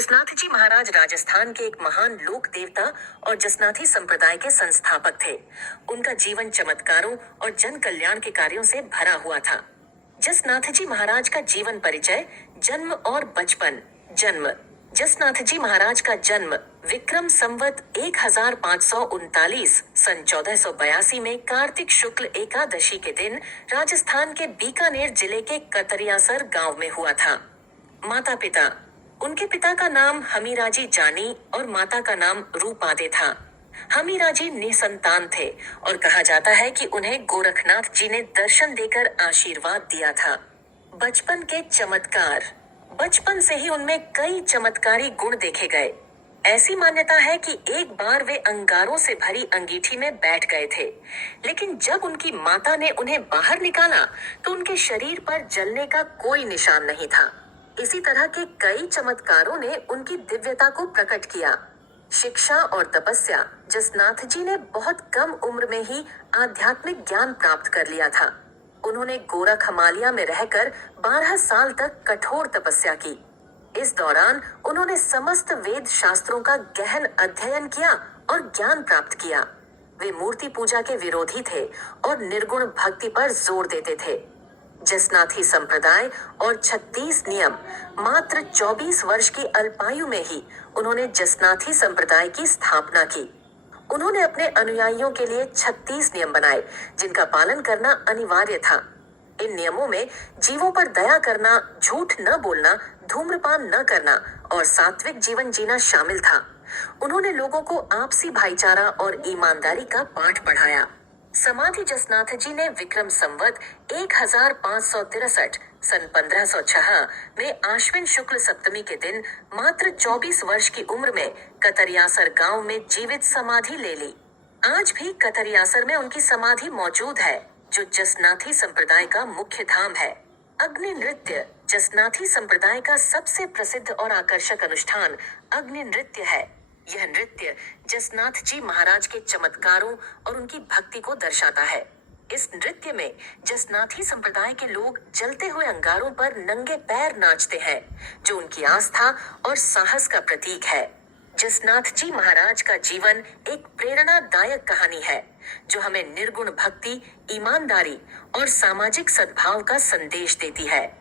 जसनाथ जी महाराज राजस्थान के एक महान लोक देवता और जसनाथी संप्रदाय के संस्थापक थे। उनका जीवन चमत्कारों और जन कल्याण के कार्यों से भरा हुआ था। जसनाथ जी महाराज का जीवन परिचय, जन्म और बचपन। जन्म। जसनाथ जी महाराज का जन्म विक्रम संवत 1539 सन 1482 में कार्तिक शुक्ल एकादशी के दिन राजस्थान के बीकानेर जिले के कतरियासर गांव में हुआ था। माता पिता। उनके पिता का नाम हमीराजी जानी और माता का नाम रूपादे था। हमीराजी निसंतान थे और कहा जाता है कि उन्हें गोरखनाथ जी ने दर्शन देकर आशीर्वाद दिया था। बचपन के चमत्कार। बचपन से ही उनमें कई चमत्कारी गुण देखे गए। ऐसी मान्यता है कि एक बार वे अंगारों से भरी अंगीठी में बैठ गए थे, लेकिन जब उनकी माता ने उन्हें बाहर निकाला तो उनके शरीर पर जलने का कोई निशान नहीं था। इसी तरह के कई चमत्कारों ने उनकी दिव्यता को प्रकट किया। शिक्षा और तपस्या। जसनाथ जी ने बहुत कम उम्र में ही आध्यात्मिक ज्ञान प्राप्त कर लिया था। उन्होंने गोरख हमालिया में रहकर 12 साल तक कठोर तपस्या की। इस दौरान उन्होंने समस्त वेद शास्त्रों का गहन अध्ययन किया और ज्ञान प्राप्त किया। वे मूर्ति पूजा के विरोधी थे और निर्गुण भक्ति पर जोर देते थे। जसनाथी संप्रदाय और 36 नियम। मात्र 24 वर्ष की अल्पायु में ही उन्होंने जसनाथी संप्रदाय की स्थापना की। उन्होंने अपने अनुयायियों के लिए 36 नियम बनाए, जिनका पालन करना अनिवार्य था। इन नियमों में जीवों पर दया करना, झूठ न बोलना, धूम्रपान न करना और सात्विक जीवन जीना शामिल था। उन्होंने लोगों को आपसी भाईचारा और ईमानदारी का पाठ पढ़ाया। समाधि। जसनाथ जी ने विक्रम संवत 1563 सन 1506 में आश्विन शुक्ल सप्तमी के दिन मात्र 24 वर्ष की उम्र में कतरियासर गांव में जीवित समाधि ले ली। आज भी कतरियासर में उनकी समाधि मौजूद है, जो जसनाथी संप्रदाय का मुख्य धाम है। अग्नि नृत्य। जसनाथी संप्रदाय का सबसे प्रसिद्ध और आकर्षक अनुष्ठान अग्नि नृत्य है। यह नृत्य जसनाथ जी महाराज के चमत्कारों और उनकी भक्ति को दर्शाता है। इस नृत्य में जसनाथी संप्रदाय के लोग जलते हुए अंगारों पर नंगे पैर नाचते हैं, जो उनकी आस्था और साहस का प्रतीक है। जसनाथ जी महाराज का जीवन एक प्रेरणादायक कहानी है, जो हमें निर्गुण भक्ति, ईमानदारी और सामाजिक सद्भाव का संदेश देती है।